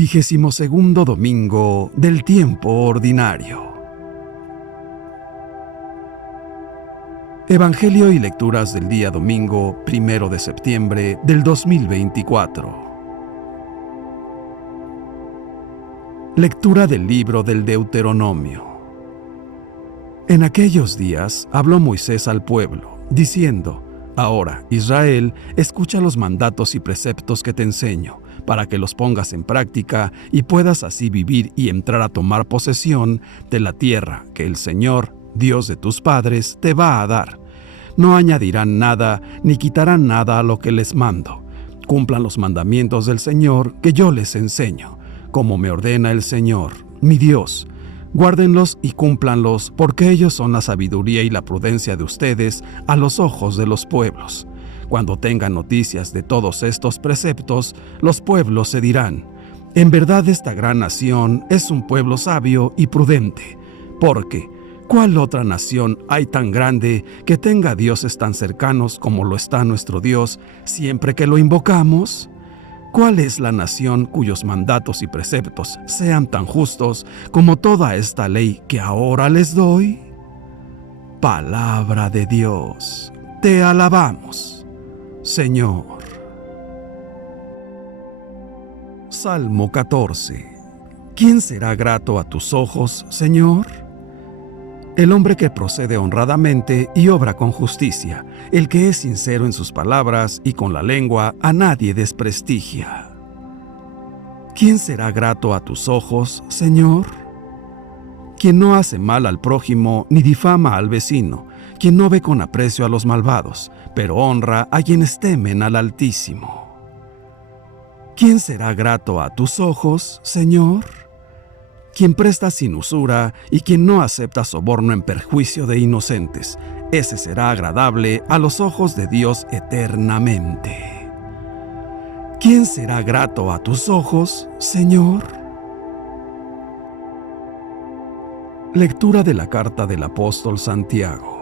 22º domingo del tiempo ordinario. Evangelio y lecturas del día domingo 1 de septiembre del 2024. Lectura del libro del Deuteronomio. En aquellos días habló Moisés al pueblo, diciendo: Ahora, Israel, escucha los mandatos y preceptos que te enseño, para que los pongas en práctica y puedas así vivir y entrar a tomar posesión de la tierra que el Señor, Dios de tus padres, te va a dar. No añadirán nada ni quitarán nada a lo que les mando. Cumplan los mandamientos del Señor que yo les enseño, como me ordena el Señor, mi Dios. Guárdenlos y cúmplanlos, porque ellos son la sabiduría y la prudencia de ustedes a los ojos de los pueblos. Cuando tengan noticias de todos estos preceptos, los pueblos se dirán: en verdad esta gran nación es un pueblo sabio y prudente, porque ¿cuál otra nación hay tan grande que tenga dioses tan cercanos como lo está nuestro Dios siempre que lo invocamos? ¿Cuál es la nación cuyos mandatos y preceptos sean tan justos como toda esta ley que ahora les doy? Palabra de Dios, te alabamos, Señor. Salmo 14. ¿Quién será grato a tus ojos, Señor? El hombre que procede honradamente y obra con justicia, el que es sincero en sus palabras y con la lengua a nadie desprestigia. ¿Quién será grato a tus ojos, Señor? Quien no hace mal al prójimo ni difama al vecino, quien no ve con aprecio a los malvados, pero honra a quienes temen al Altísimo. ¿Quién será grato a tus ojos, Señor? Quien presta sin usura y quien no acepta soborno en perjuicio de inocentes, ese será agradable a los ojos de Dios eternamente. ¿Quién será grato a tus ojos, Señor? Lectura de la carta del apóstol Santiago.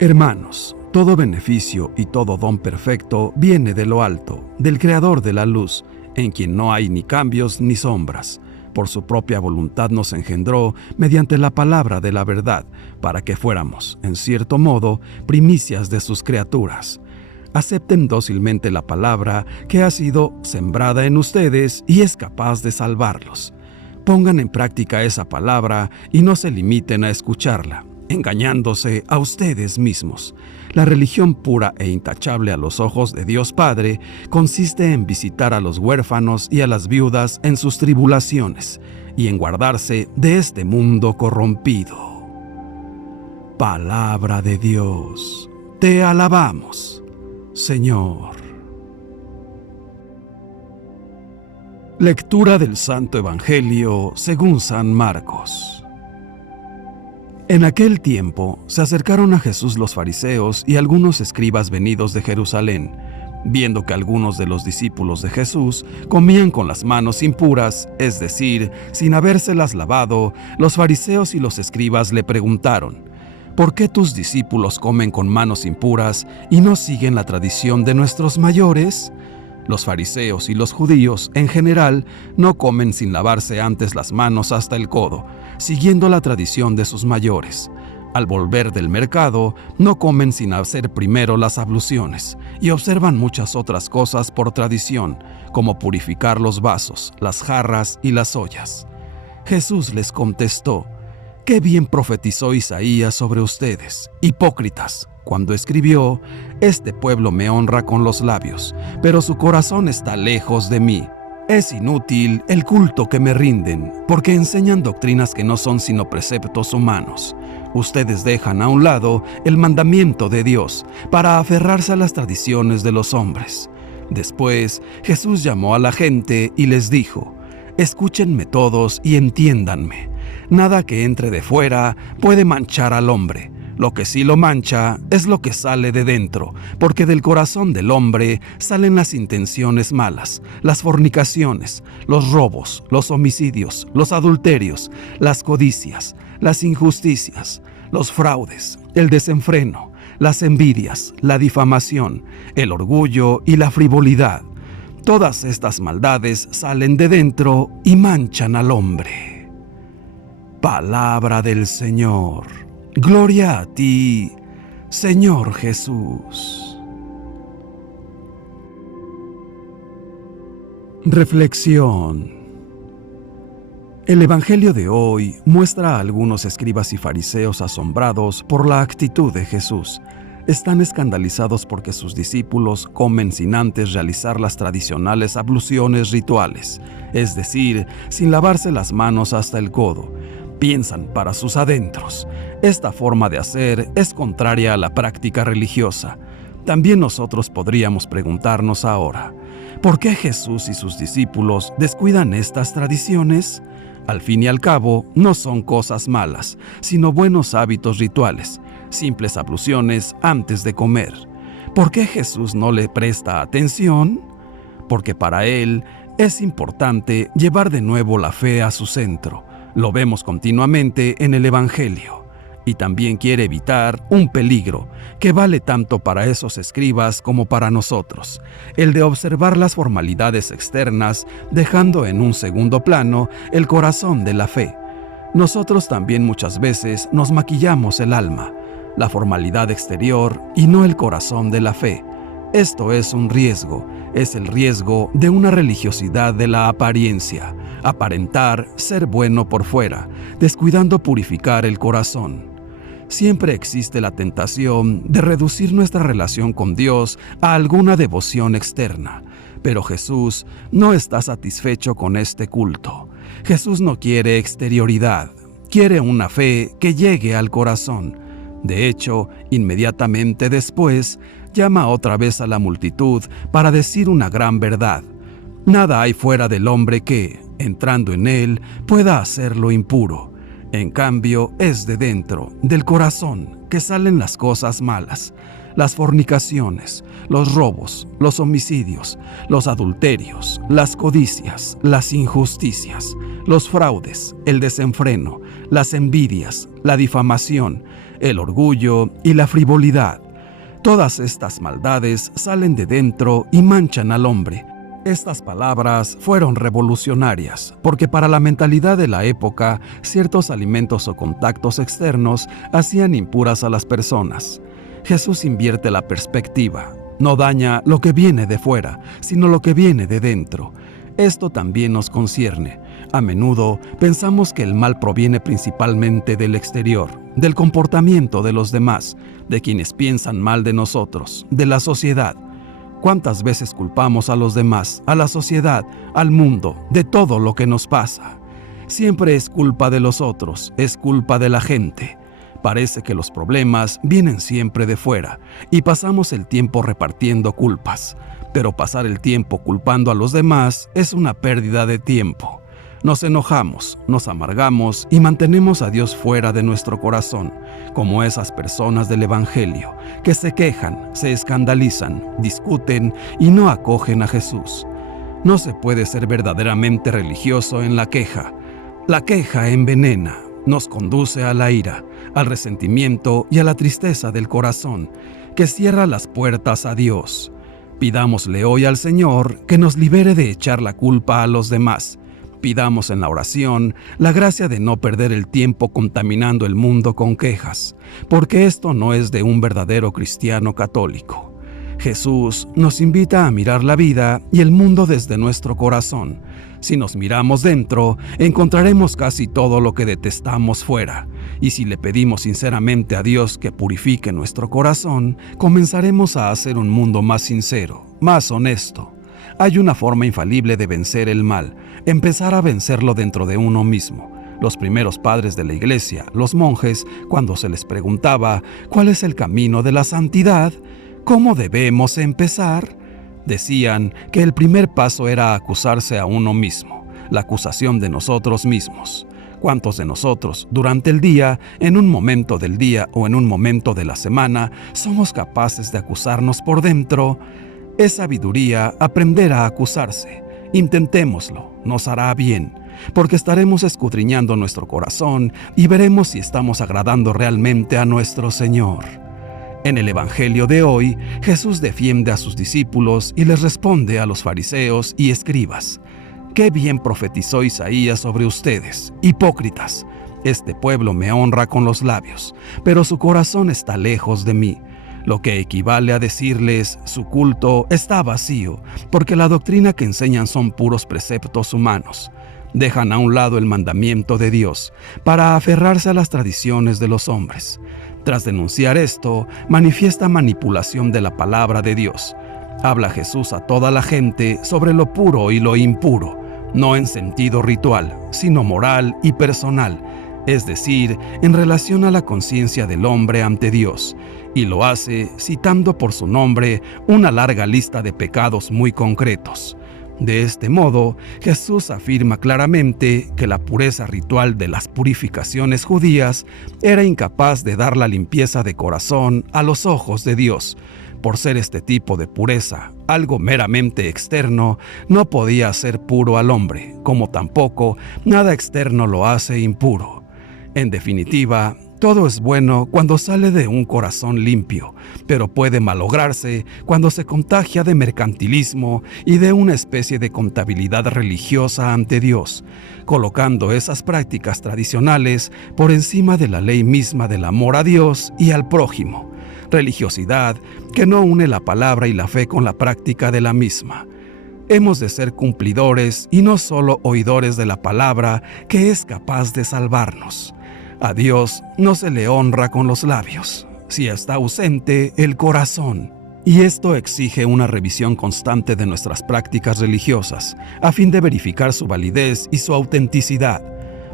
Hermanos, todo beneficio y todo don perfecto viene de lo alto, del Creador de la luz, en quien no hay ni cambios ni sombras. Por su propia voluntad nos engendró mediante la palabra de la verdad, para que fuéramos, en cierto modo, primicias de sus criaturas. Acepten dócilmente la palabra que ha sido sembrada en ustedes y es capaz de salvarlos. Pongan en práctica esa palabra y no se limiten a escucharla, engañándose a ustedes mismos. La religión pura e intachable a los ojos de Dios Padre consiste en visitar a los huérfanos y a las viudas en sus tribulaciones y en guardarse de este mundo corrompido. Palabra de Dios, te alabamos, Señor. Lectura del Santo Evangelio según San Marcos. En aquel tiempo se acercaron a Jesús los fariseos y algunos escribas venidos de Jerusalén, viendo que algunos de los discípulos de Jesús comían con las manos impuras, es decir, sin habérselas lavado. Los fariseos y los escribas le preguntaron: ¿por qué tus discípulos comen con manos impuras y no siguen la tradición de nuestros mayores? Los fariseos y los judíos, en general, no comen sin lavarse antes las manos hasta el codo, siguiendo la tradición de sus mayores. Al volver del mercado, no comen sin hacer primero las abluciones, y observan muchas otras cosas por tradición, como purificar los vasos, las jarras y las ollas. Jesús les contestó: «Qué bien profetizó Isaías sobre ustedes, hipócritas, cuando escribió: Este pueblo me honra con los labios, pero su corazón está lejos de mí. Es inútil el culto que me rinden, porque enseñan doctrinas que no son sino preceptos humanos. Ustedes dejan a un lado el mandamiento de Dios para aferrarse a las tradiciones de los hombres». Después, Jesús llamó a la gente y les dijo: «Escúchenme todos y entiéndanme. Nada que entre de fuera puede manchar al hombre. Lo que sí lo mancha es lo que sale de dentro, porque del corazón del hombre salen las intenciones malas, las fornicaciones, los robos, los homicidios, los adulterios, las codicias, las injusticias, los fraudes, el desenfreno, las envidias, la difamación, el orgullo y la frivolidad. Todas estas maldades salen de dentro y manchan al hombre. Palabra del Señor. Gloria a ti, Señor Jesús. Reflexión. El Evangelio de hoy muestra a algunos escribas y fariseos asombrados por la actitud de Jesús. Están escandalizados porque sus discípulos comen sin antes realizar las tradicionales abluciones rituales, es decir, sin lavarse las manos hasta el codo. Piensan para sus adentros: esta forma de hacer es contraria a la práctica religiosa. También nosotros podríamos preguntarnos ahora: ¿por qué Jesús y sus discípulos descuidan estas tradiciones? Al fin y al cabo, no son cosas malas, sino buenos hábitos rituales, simples abluciones antes de comer. ¿Por qué Jesús no le presta atención? Porque para él es importante llevar de nuevo la fe a su centro. Lo vemos continuamente en el Evangelio. Y también quiere evitar un peligro que vale tanto para esos escribas como para nosotros: el de observar las formalidades externas, dejando en un segundo plano el corazón de la fe. Nosotros también muchas veces nos maquillamos el alma, la formalidad exterior y no el corazón de la fe. Esto es un riesgo, es el riesgo de una religiosidad de la apariencia, aparentar ser bueno por fuera, descuidando purificar el corazón. Siempre existe la tentación de reducir nuestra relación con Dios a alguna devoción externa, pero Jesús no está satisfecho con este culto. Jesús no quiere exterioridad, quiere una fe que llegue al corazón. De hecho, inmediatamente después, llama otra vez a la multitud para decir una gran verdad: nada hay fuera del hombre que, entrando en él, pueda hacerlo impuro. En cambio, es de dentro, del corazón, que salen las cosas malas: las fornicaciones, los robos, los homicidios, los adulterios, las codicias, las injusticias, los fraudes, el desenfreno, las envidias, la difamación, el orgullo y la frivolidad. Todas estas maldades salen de dentro y manchan al hombre. Estas palabras fueron revolucionarias, porque para la mentalidad de la época, ciertos alimentos o contactos externos hacían impuras a las personas. Jesús invierte la perspectiva. No daña lo que viene de fuera, sino lo que viene de dentro. Esto también nos concierne. A menudo pensamos que el mal proviene principalmente del exterior, del comportamiento de los demás, de quienes piensan mal de nosotros, de la sociedad. ¿Cuántas veces culpamos a los demás, a la sociedad, al mundo, de todo lo que nos pasa? Siempre es culpa de los otros, es culpa de la gente. Parece que los problemas vienen siempre de fuera y pasamos el tiempo repartiendo culpas. Pero pasar el tiempo culpando a los demás es una pérdida de tiempo. Nos enojamos, nos amargamos y mantenemos a Dios fuera de nuestro corazón, como esas personas del Evangelio que se quejan, se escandalizan, discuten y no acogen a Jesús. No se puede ser verdaderamente religioso en la queja. La queja envenena, nos conduce a la ira, al resentimiento y a la tristeza del corazón, que cierra las puertas a Dios. Pidámosle hoy al Señor que nos libere de echar la culpa a los demás. Pidamos en la oración la gracia de no perder el tiempo contaminando el mundo con quejas, porque esto no es de un verdadero cristiano católico. Jesús nos invita a mirar la vida y el mundo desde nuestro corazón. Si nos miramos dentro, encontraremos casi todo lo que detestamos fuera. Y si le pedimos sinceramente a Dios que purifique nuestro corazón, comenzaremos a hacer un mundo más sincero, más honesto. Hay una forma infalible de vencer el mal: empezar a vencerlo dentro de uno mismo. Los primeros padres de la Iglesia, los monjes, cuando se les preguntaba ¿cuál es el camino de la santidad? ¿Cómo debemos empezar?, decían que el primer paso era acusarse a uno mismo, la acusación de nosotros mismos. ¿Cuántos de nosotros, durante el día, en un momento del día o en un momento de la semana, somos capaces de acusarnos por dentro? Es sabiduría aprender a acusarse. Intentémoslo, nos hará bien, porque estaremos escudriñando nuestro corazón y veremos si estamos agradando realmente a nuestro Señor. En el Evangelio de hoy, Jesús defiende a sus discípulos y les responde a los fariseos y escribas: «Qué bien profetizó Isaías sobre ustedes, hipócritas. Este pueblo me honra con los labios, pero su corazón está lejos de mí». Lo que equivale a decirles: su culto está vacío, porque la doctrina que enseñan son puros preceptos humanos. Dejan a un lado el mandamiento de Dios para aferrarse a las tradiciones de los hombres. Tras denunciar esto, manifiesta manipulación de la palabra de Dios. Habla Jesús a toda la gente sobre lo puro y lo impuro, no en sentido ritual, sino moral y personal, es decir, en relación a la conciencia del hombre ante Dios, y lo hace citando por su nombre una larga lista de pecados muy concretos. De este modo, Jesús afirma claramente que la pureza ritual de las purificaciones judías era incapaz de dar la limpieza de corazón a los ojos de Dios. Por ser este tipo de pureza algo meramente externo, no podía hacer puro al hombre, como tampoco nada externo lo hace impuro. En definitiva, todo es bueno cuando sale de un corazón limpio, pero puede malograrse cuando se contagia de mercantilismo y de una especie de contabilidad religiosa ante Dios, colocando esas prácticas tradicionales por encima de la ley misma del amor a Dios y al prójimo. Religiosidad que no une la palabra y la fe con la práctica de la misma. Hemos de ser cumplidores y no solo oidores de la palabra que es capaz de salvarnos. A Dios no se le honra con los labios, si está ausente el corazón. Y esto exige una revisión constante de nuestras prácticas religiosas, a fin de verificar su validez y su autenticidad.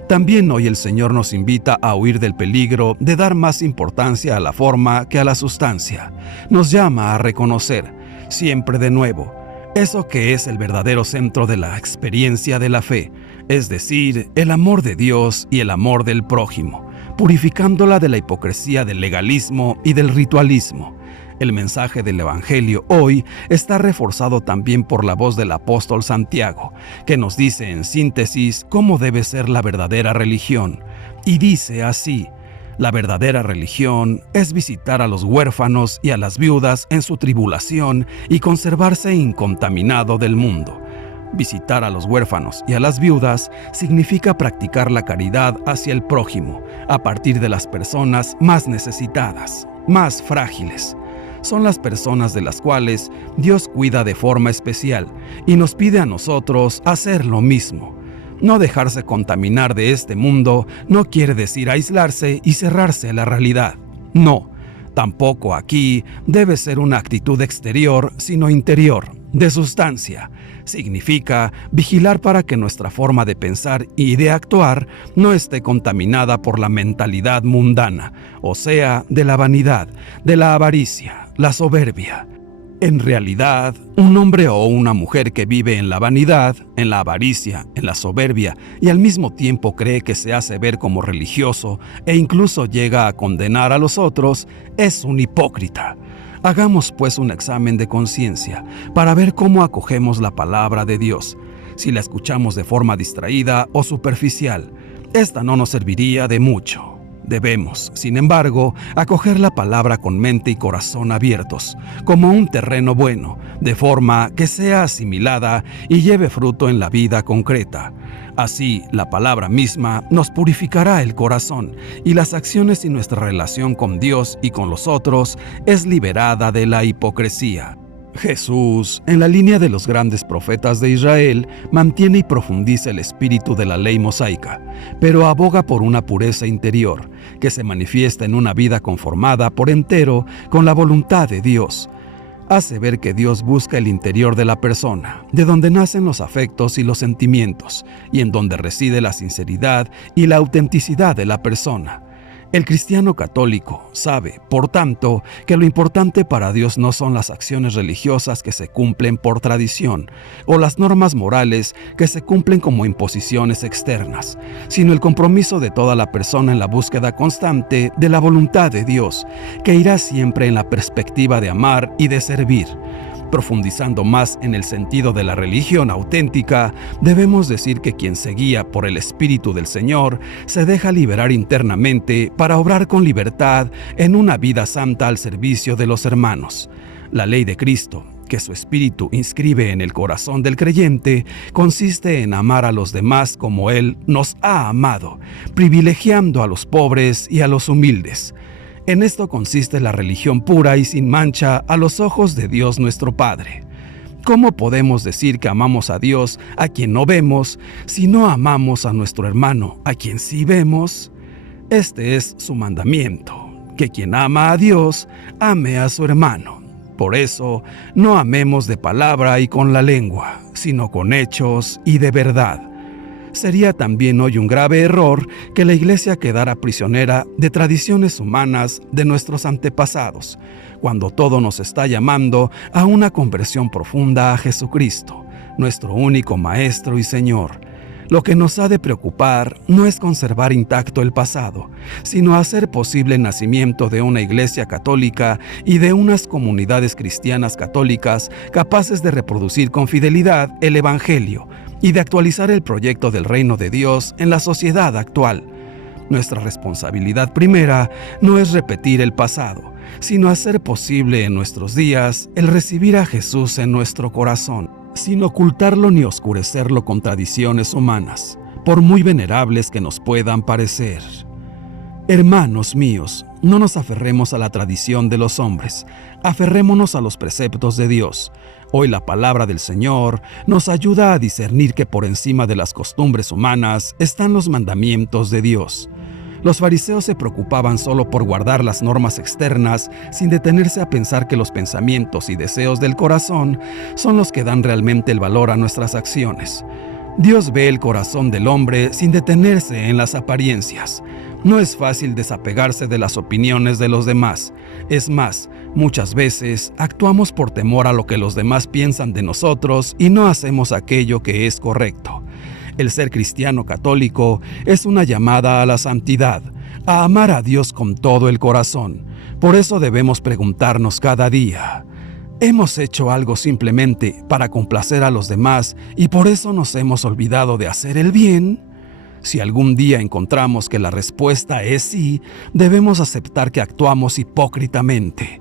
También hoy el Señor nos invita a huir del peligro de dar más importancia a la forma que a la sustancia. Nos llama a reconocer, siempre de nuevo, eso que es el verdadero centro de la experiencia de la fe, es decir, el amor de Dios y el amor del prójimo, purificándola de la hipocresía del legalismo y del ritualismo. El mensaje del Evangelio hoy está reforzado también por la voz del apóstol Santiago, que nos dice en síntesis cómo debe ser la verdadera religión. Y dice así: la verdadera religión es visitar a los huérfanos y a las viudas en su tribulación y conservarse incontaminado del mundo. Visitar a los huérfanos y a las viudas significa practicar la caridad hacia el prójimo, a partir de las personas más necesitadas, más frágiles. Son las personas de las cuales Dios cuida de forma especial y nos pide a nosotros hacer lo mismo. No dejarse contaminar de este mundo no quiere decir aislarse y cerrarse a la realidad. No, tampoco aquí debe ser una actitud exterior, sino interior, de sustancia. Significa vigilar para que nuestra forma de pensar y de actuar no esté contaminada por la mentalidad mundana, o sea, de la vanidad, de la avaricia, la soberbia. En realidad, un hombre o una mujer que vive en la vanidad, en la avaricia, en la soberbia y al mismo tiempo cree que se hace ver como religioso e incluso llega a condenar a los otros, es un hipócrita. Hagamos pues un examen de conciencia para ver cómo acogemos la palabra de Dios. Si la escuchamos de forma distraída o superficial, esta no nos serviría de mucho. Debemos, sin embargo, acoger la palabra con mente y corazón abiertos, como un terreno bueno, de forma que sea asimilada y lleve fruto en la vida concreta. Así, la palabra misma nos purificará el corazón y las acciones y nuestra relación con Dios y con los otros es liberada de la hipocresía. Jesús, en la línea de los grandes profetas de Israel, mantiene y profundiza el espíritu de la ley mosaica, pero aboga por una pureza interior, que se manifiesta en una vida conformada por entero con la voluntad de Dios. Hace ver que Dios busca el interior de la persona, de donde nacen los afectos y los sentimientos, y en donde reside la sinceridad y la autenticidad de la persona. El cristiano católico sabe, por tanto, que lo importante para Dios no son las acciones religiosas que se cumplen por tradición o las normas morales que se cumplen como imposiciones externas, sino el compromiso de toda la persona en la búsqueda constante de la voluntad de Dios, que irá siempre en la perspectiva de amar y de servir. Profundizando más en el sentido de la religión auténtica, debemos decir que quien se guía por el Espíritu del Señor se deja liberar internamente para obrar con libertad en una vida santa al servicio de los hermanos. La ley de Cristo, que su Espíritu inscribe en el corazón del creyente, consiste en amar a los demás como Él nos ha amado, privilegiando a los pobres y a los humildes. En esto consiste la religión pura y sin mancha a los ojos de Dios nuestro Padre. ¿Cómo podemos decir que amamos a Dios a quien no vemos, si no amamos a nuestro hermano a quien sí vemos? Este es su mandamiento, que quien ama a Dios, ame a su hermano. Por eso, no amemos de palabra y con la lengua, sino con hechos y de verdad. Sería también hoy un grave error que la Iglesia quedara prisionera de tradiciones humanas de nuestros antepasados, cuando todo nos está llamando a una conversión profunda a Jesucristo, nuestro único Maestro y Señor. Lo que nos ha de preocupar no es conservar intacto el pasado, sino hacer posible el nacimiento de una Iglesia católica y de unas comunidades cristianas católicas capaces de reproducir con fidelidad el Evangelio y de actualizar el proyecto del reino de Dios en la sociedad actual. Nuestra responsabilidad primera no es repetir el pasado, sino hacer posible en nuestros días el recibir a Jesús en nuestro corazón, sin ocultarlo ni oscurecerlo con tradiciones humanas, por muy venerables que nos puedan parecer. Hermanos míos, no nos aferremos a la tradición de los hombres, aferrémonos a los preceptos de Dios. Hoy la palabra del Señor nos ayuda a discernir que por encima de las costumbres humanas están los mandamientos de Dios. Los fariseos se preocupaban solo por guardar las normas externas sin detenerse a pensar que los pensamientos y deseos del corazón son los que dan realmente el valor a nuestras acciones. Dios ve el corazón del hombre sin detenerse en las apariencias. No es fácil desapegarse de las opiniones de los demás. Es más, muchas veces actuamos por temor a lo que los demás piensan de nosotros y no hacemos aquello que es correcto. El ser cristiano católico es una llamada a la santidad, a amar a Dios con todo el corazón. Por eso debemos preguntarnos cada día: ¿hemos hecho algo simplemente para complacer a los demás y por eso nos hemos olvidado de hacer el bien? Si algún día encontramos que la respuesta es sí, debemos aceptar que actuamos hipócritamente.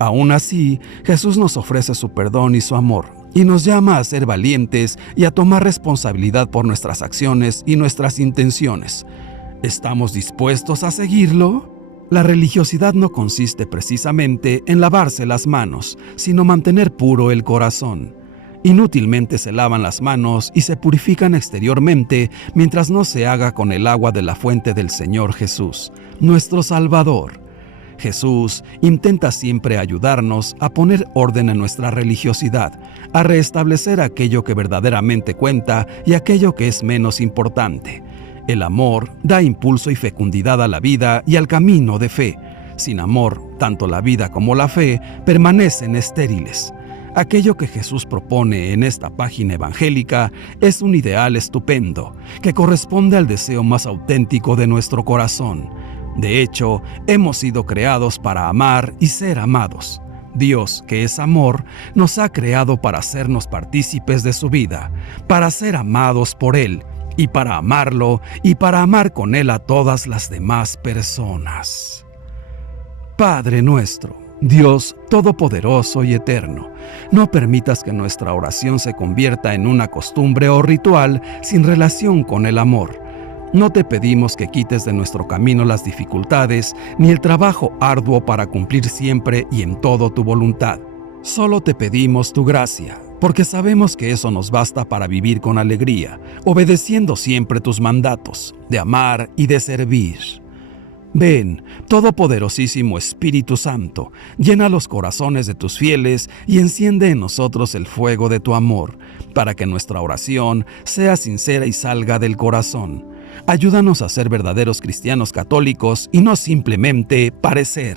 Aún así, Jesús nos ofrece su perdón y su amor, y nos llama a ser valientes y a tomar responsabilidad por nuestras acciones y nuestras intenciones. ¿Estamos dispuestos a seguirlo? La religiosidad no consiste precisamente en lavarse las manos, sino mantener puro el corazón. Inútilmente se lavan las manos y se purifican exteriormente mientras no se haga con el agua de la fuente del Señor Jesús, nuestro Salvador. Jesús intenta siempre ayudarnos a poner orden en nuestra religiosidad, a restablecer aquello que verdaderamente cuenta y aquello que es menos importante. El amor da impulso y fecundidad a la vida y al camino de fe. Sin amor, tanto la vida como la fe permanecen estériles. Aquello que Jesús propone en esta página evangélica es un ideal estupendo, que corresponde al deseo más auténtico de nuestro corazón. De hecho, hemos sido creados para amar y ser amados. Dios, que es amor, nos ha creado para hacernos partícipes de su vida, para ser amados por Él, y para amarlo y para amar con Él a todas las demás personas. Padre nuestro, Dios todopoderoso y eterno, no permitas que nuestra oración se convierta en una costumbre o ritual sin relación con el amor. No te pedimos que quites de nuestro camino las dificultades ni el trabajo arduo para cumplir siempre y en todo tu voluntad. Solo te pedimos tu gracia, porque sabemos que eso nos basta para vivir con alegría, obedeciendo siempre tus mandatos, de amar y de servir. Ven, todopoderosísimo Espíritu Santo, llena los corazones de tus fieles y enciende en nosotros el fuego de tu amor, para que nuestra oración sea sincera y salga del corazón. Ayúdanos a ser verdaderos cristianos católicos y no simplemente parecer.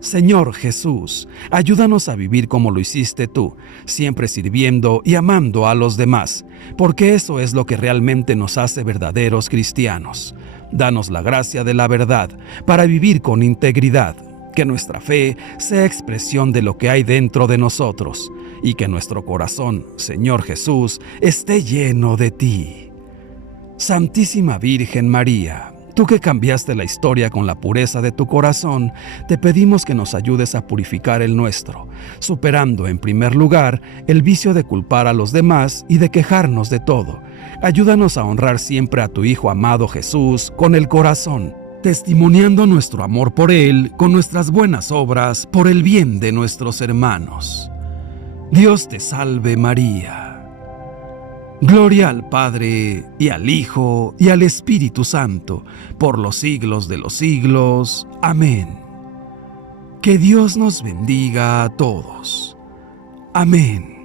Señor Jesús, ayúdanos a vivir como lo hiciste tú, siempre sirviendo y amando a los demás, porque eso es lo que realmente nos hace verdaderos cristianos. Danos la gracia de la verdad para vivir con integridad. que nuestra fe sea expresión de lo que hay dentro de nosotros y que nuestro corazón, Señor Jesús, esté lleno de ti. Santísima Virgen María, tú que cambiaste la historia con la pureza de tu corazón, te pedimos que nos ayudes a purificar el nuestro, superando en primer lugar el vicio de culpar a los demás y de quejarnos de todo. Ayúdanos a honrar siempre a tu Hijo amado Jesús con el corazón, testimoniando nuestro amor por Él con nuestras buenas obras por el bien de nuestros hermanos. Dios te salve María. Gloria al Padre, y al Hijo, y al Espíritu Santo, por los siglos de los siglos. Amén. Que Dios nos bendiga a todos. Amén.